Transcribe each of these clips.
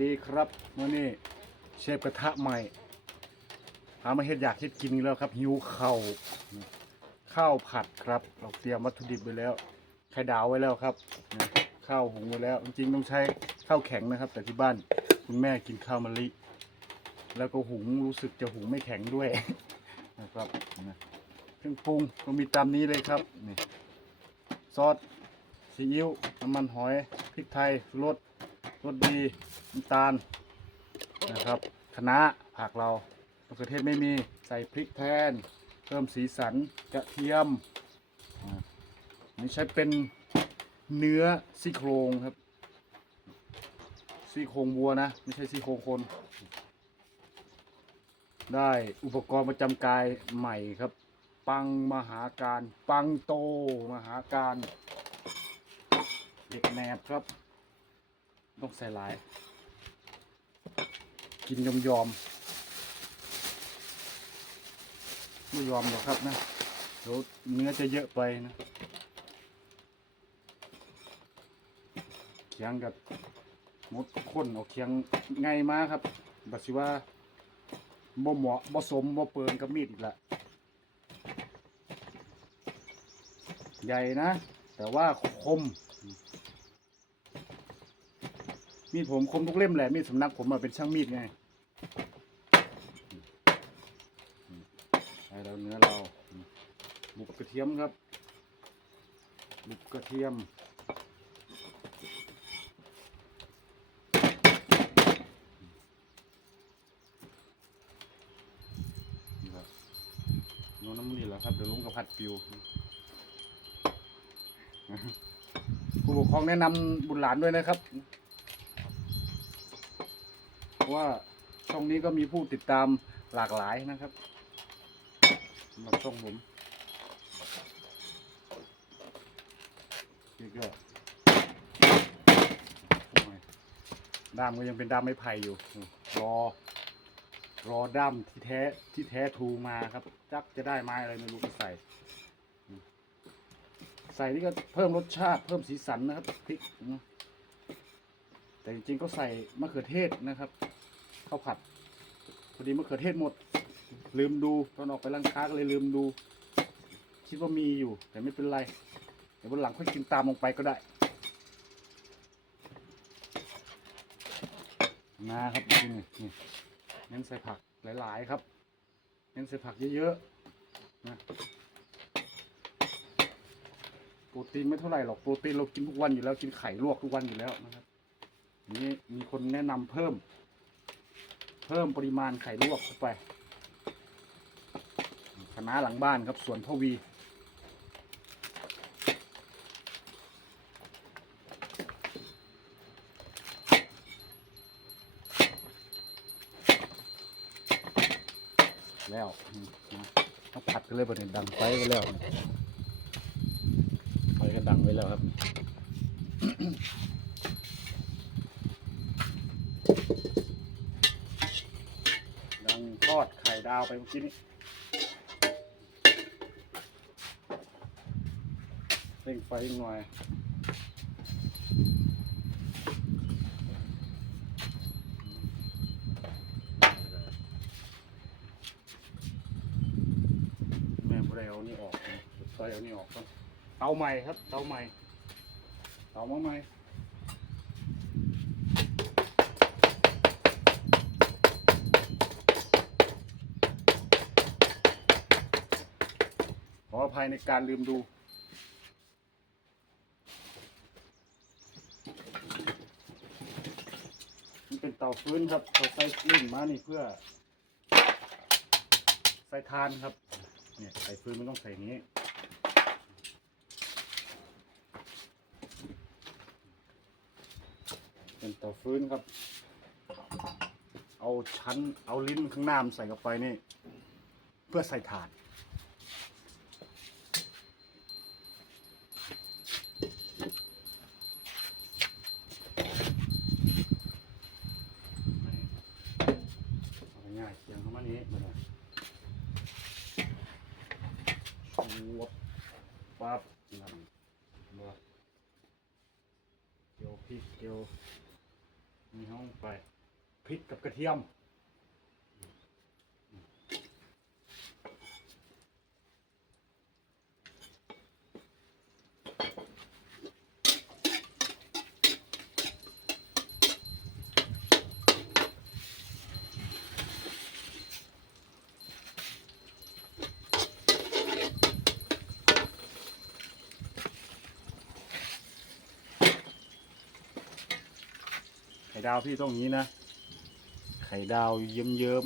ดีครับมื่อนี้เชฟกระทะใหม่หามาเฮ็ดอยากเฮ็ดกินอีกแล้วครับหิวเข้าข้าวผัดครับ เราเตรียมวัตถุดิบไว้แล้วไข่ดาวไว้แล้วครับข้าวหุงไว้แล้ว จริงๆต้องใช้ข้าวแข็งนะครับ แต่ที่บ้านคุณแม่กินข้าวมะลิ แล้วก็หุงรู้สึกจะหุงไม่แข็งด้วยนะครับเครื่องปรุงก็มีตามนี้เลยครับนี่ซอสซีอิ๊วน้ำมันหอยพริกไทยรส รสดีน้ำตาลนะครับคะน้าผักเรามะเขือเทศไม่มีใส่พริกแทน เพิ่มสีสันกระเทียมอ่านี่ใช้เป็นเนื้อซี่โครงครับ ซี่โครงวัวนะ ไม่ใช่ซี่โครงคน ได้อุปกรณ์ประจำกายใหม่ครับ ปังมหาการ ปังโตมหาการ เด็กแนบครับ ต้องใส่หลาย กินยอมยอมๆไม่ยอมหรอกครับนะเดี๋ยวเนื้อจะเยอะไปนะเคียงกับมดข้นเอาเคียงไงมาครับบัสิว่าบ่เหมาะบ่สมบ่เปิงกับมีดอีกละใหญ่นะ แต่ว่าคม มีดผมคมทุกเล่มแหละมีดสำนักผมมาเป็นช่างมีดไงใส่แล้วเนื้อเราบุกกระเทียมครับบุกกระเทียมนี่ครับโน้นน้ำมันนี่แหละครับเดี๋ยวลุงกระพัดปิวผู้ปกครองแนะนำบุตรหลานด้วยนะครับ ว่าช่องนี้ก็มีผู้ติดตามหลากหลายนะครับสำหรับช่องผมนี่ก็โอ้ยด้ามก็ยังเป็นด้ามไม้ไผ่อยู่ รอ รอดั้มที่แท้ที่แท้ทูมาครับ จักจะได้ไม้อะไรไม่รู้ไปใส่ ใส่นี่ก็เพิ่มรสชาติเพิ่มสีสันนะครับพริกแต่จริงๆก็ใส่มะเขือเทศนะครับ ข้าวผัดพอดีมะเขือเทศหมด ลืมดูตอนออกไปร้านค้าก็เลยลืมดู คิดว่ามีอยู่ แต่ไม่เป็นไรเดี๋ยววันหลังค่อยกินตามลงไปก็ได้นะครับนี่นี่เน้นใส่ผักหลาย ๆ ครับ เน้นใส่ผักเยอะๆนะโปรตีนไม่เท่าไหร่หรอกโปรตีนเรากินทุกวันอยู่แล้วกินไข่ลวกทุกวันอยู่แล้วนะครับนี้มีคนแนะนำเพิ่ม เพิ่มปริมาณไข่ลวกเข้าไปคณะหลังบ้านครับสวนพ่อวี แล้วอืมนะต้องผัดกันเลยประเด็นดังไฟไว้แล้วไฟก็ดังไว้แล้วครับาวไปเมื่อกี้นี้เร่งไฟหน่อยแม่บ่ได้เอานี่ออกนะใส่เอานี่ออกก่อนเตาใหม่ครับเตาใหม่เตามาใหม่ ออภัยในการลืมดูมันเป็นเตาฟื้นครับเขาใส่ลิ่นมานี่เพื่อ ใส่ทานครับเนี่ยใส่ฟื้นมันต้องใส่นี้เป็นเตาฟื้นครับ เอาชั้น เอาลิ้นข้างหน้ามนใส่เข้าไปนี่ เพื่อใส่ถ่าน เอา ง่ายเสียงเข้ามานี้มาเลยชวบปั๊บนั่นบ่เกี่ยวพริกเกี่ยวมีห้องไปพริกกับกระเทียม ดาวพี่ต้องอย่างนี้นะ ไข่ดาวเยิ้มเยิ้ม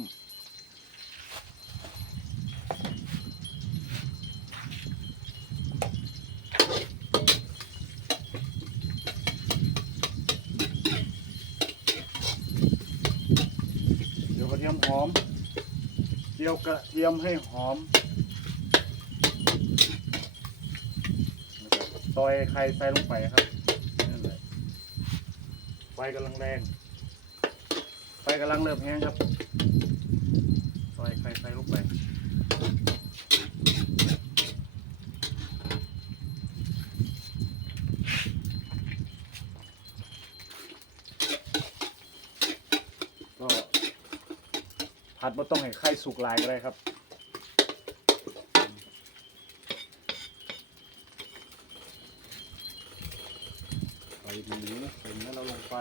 เดี๋ยวกระเทียมหอมเจียวกระเทียมให้หอมซอยไข่ใส่ลงไปครับ ไฟกำลังแรง ไฟกำลังเริ่มแห้งครับซอยไข่ไฟลุกไปก็ผัดไม่ต้องให้ไข่สุกลายก็ได้ครับ ใส่หมูใส่เนื้อเราลงไป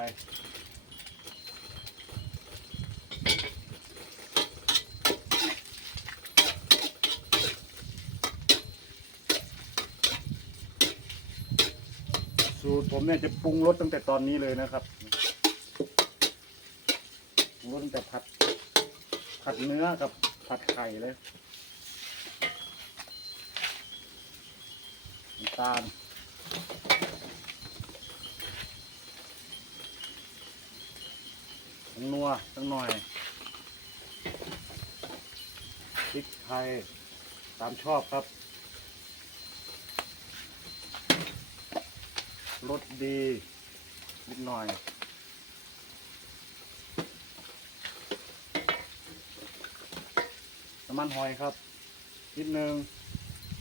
สูตรผมเนี่ยจะปรุงรสตั้งแต่ตอนนี้เลยนะครับปรุงรสตั้งแต่ผัด ผัดเนื้อกับผัดไข่เลยน้ำตาล ทั้ง นัวทั้งหน่อยพริกไทยตามชอบครับรสดีนิดหน่อยน้ำมันหอยครับ นิดนึง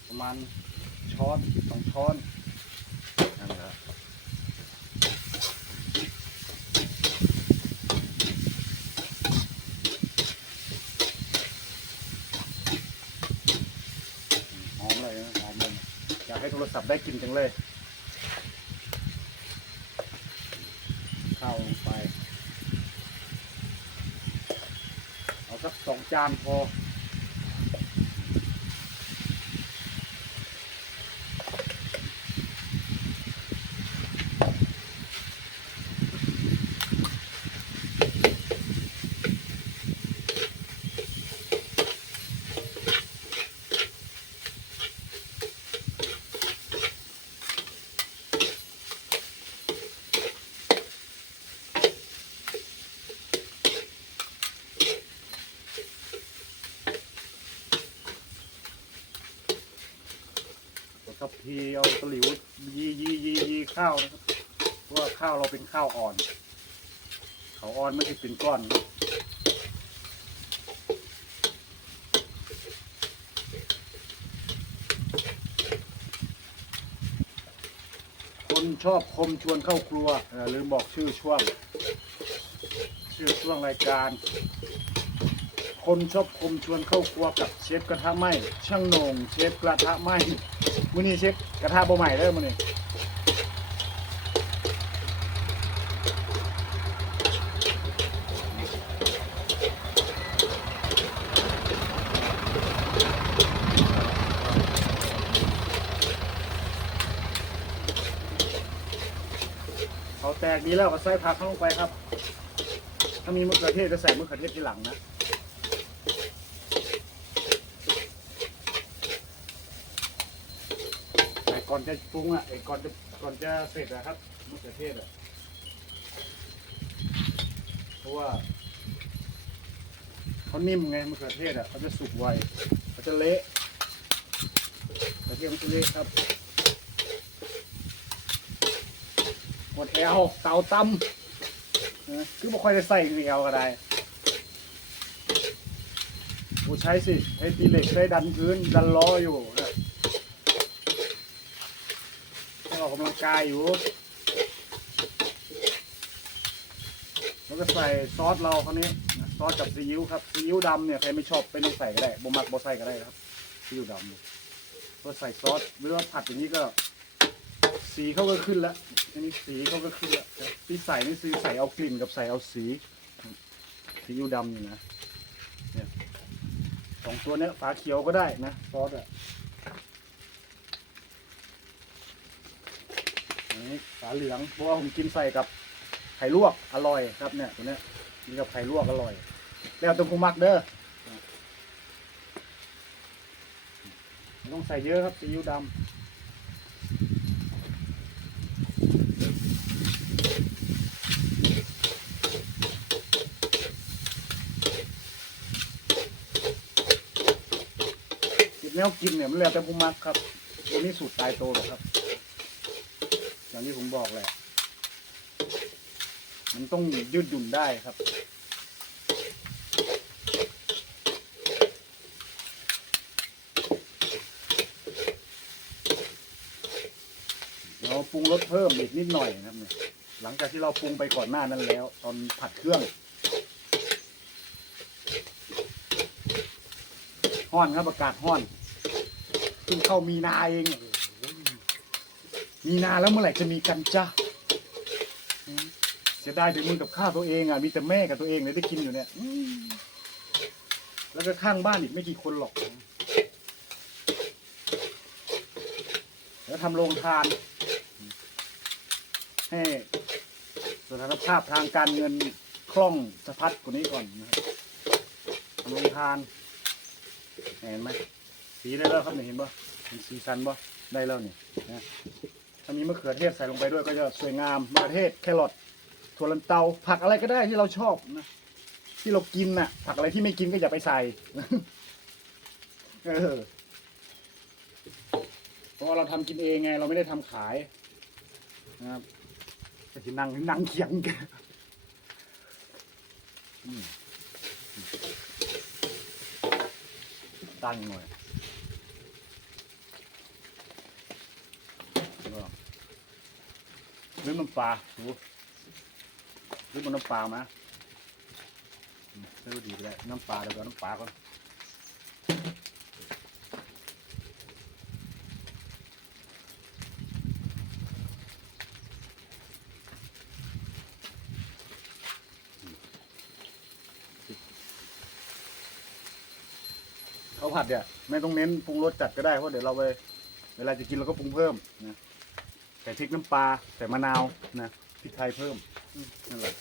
ประมาณช้อนสองช้อนนั่นแหละ หอมเลยนะหอมเลย กับได้กินจังเลย เข้าไป เอาสักสองจานพอ แล้วก็พีเอาตะหลิวยียียียีข้าวนะครับเพราะว่าข้าวเราเป็นข้าวอ่อนเขาอ่อนไม่ใช่เป็นก้อนนะคนชอบคมชวนเข้าครัวเออลืมบอกชื่อช่วง ชื่อช่วงรายการ คนชอบคมชวนเข้าครัวกับเชฟกระทะไหมช่างโหนงเชฟกระทะไหมมื้อนี้เชฟกระทะบ่ใหม่เด้อมื้อนี้เขาแตกดีแล้วก็ใส่ผักเข้าลงไปครับ ถ้ามีมะเขือเทศจะใส่มะเขือเทศทีหลังนะ แต่ ก่อนจะปรุงอะไอ้ก่อนจะก่อนจะเสร็จอะครับมะเขือเทศอะเพราะว่าเขานิ่มไงมะเขือเทศอะเขาจะสุกไวเขาจะเละกระเทียมจะเละครับหมดแอลเตาตำนะคือไม่ค่อยได้ใส่แอลก็ได้โอ้ใช้สิใช้ตีเหล็กใช้ดันพื้นดันล้ออยู่นะ ให้ออ กายอยู่ แล้วก็ใส่ซอสเราคราวนี้นะซอสกับซีอิ๊วครับซีอิ๊วดำเนี่ยใครไม่ชอบไปไม่ใส่ก็ได้บ่มักบ่ใส่ก็ได้ครับซีอิ๊วดำก็ใส่ซอสหรือว่าผัดอย่างนี้ก็ สีเขาก็ขึ้นแล้วอันนี้สีเขาก็ขึ้นแล้วที่ใส่นี่คือใส่เอากลิ่นกับใส่เอาสีซีอิ๊วดำนี่นะเนี่ยสองตัวเนี้ยฝาเขียวก็ได้นะซอสอะอันนี้ ฝาเหลืองเพราะว่าผมกินใส่กับไข่ลวกอร่อยครับเนี่ยตัวเนี้ยกินกับไข่ลวกอร่อย แล้วตรงกูมักเด้อต้องใส่เยอะครับซีอิ๊วดำกินแนวกินเนี่ยมันแล้วแต่ผู้มักครับตัวนี้สูตรตายโตวหรอกครับ อย่างที่ผมบอกแหละ มันต้องยืดหยุ่นได้ครับ เราปรุงรสเพิ่มอีกนิดหน่อยนะครับเนี่ยหลังจากที่เราปรุงไปก่อนหน้านั้นแล้ว ตอนผัดเครื่องห้อนครับอากาศห้อนเพิ่งเข้ามีนาเอง มีนาแล้วเมื่อไหร่จะมีกันจ้าจะได้ถึงมือกับข้าวตัวเองอะมีแต่แม่กับตัวเองเลยได้กินอยู่เนี่ยแล้วก็ข้างบ้านอีกไม่กี่คนหรอก แล้วทำโรงทาน ให้สถานภาพทางการเงินคล่องสะพัดกว่านี้ก่อนนะครับทำโรงทาน เห็นไหมสีได้แล้วครับเนี่ยเห็นปะเห็นสีสันป่ะได้แล้วเนี่นะ มีมะเขือเทศใส่ลงไปด้วยก็จะสวยงามมะเขือเทศแครอทถั่วลันเตา ผักอะไรก็ได้ที่เราชอบนะที่เรากินน่ะ ผักอะไรที่ไม่กินก็อย่าไปใส่เออเพราะว่าเราทำกินเองไง เราไม่ได้ทำขายนะครับแต่ที่นั่งนั่งเคียงกันตั้งหน่อย ลืมน้ำปลาดูลืมเอาน้ำปลามาอืมไม่รู้ดีไปแล้วน้ำปลาเดี๋ยวน้ำปลาก่อนข้าวผัดเนี่ยไม่ต้องเน้นปรุงรสจัดก็ได้เพราะเดี๋ยวเราไปเวลาจะกินเราก็ปรุงเพิ่มนะ ใส่พริกน้ำปลาใส่มะนาวนะพริกไทยเพิ่มนั่นแหละ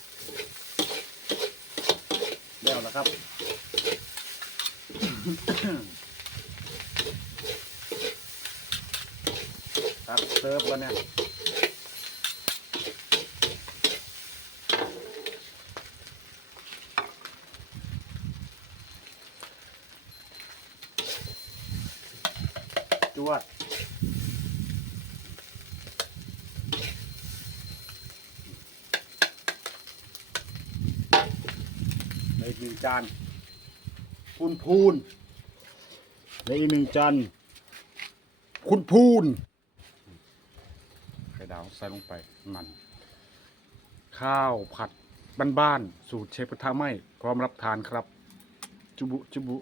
แล้วนะครับ ครับเซิร์ฟแล้วเนี่ยจวดในอีก หนึ่งจานพูนพูนในอีกหนึ่งจานคุณพูนไข่ดาวใส่ลงไปมัน ข้าวผัดบ้านๆสูตรเชฟกระทะไหม้พร้อมรับทานครับ จุบุจุบุ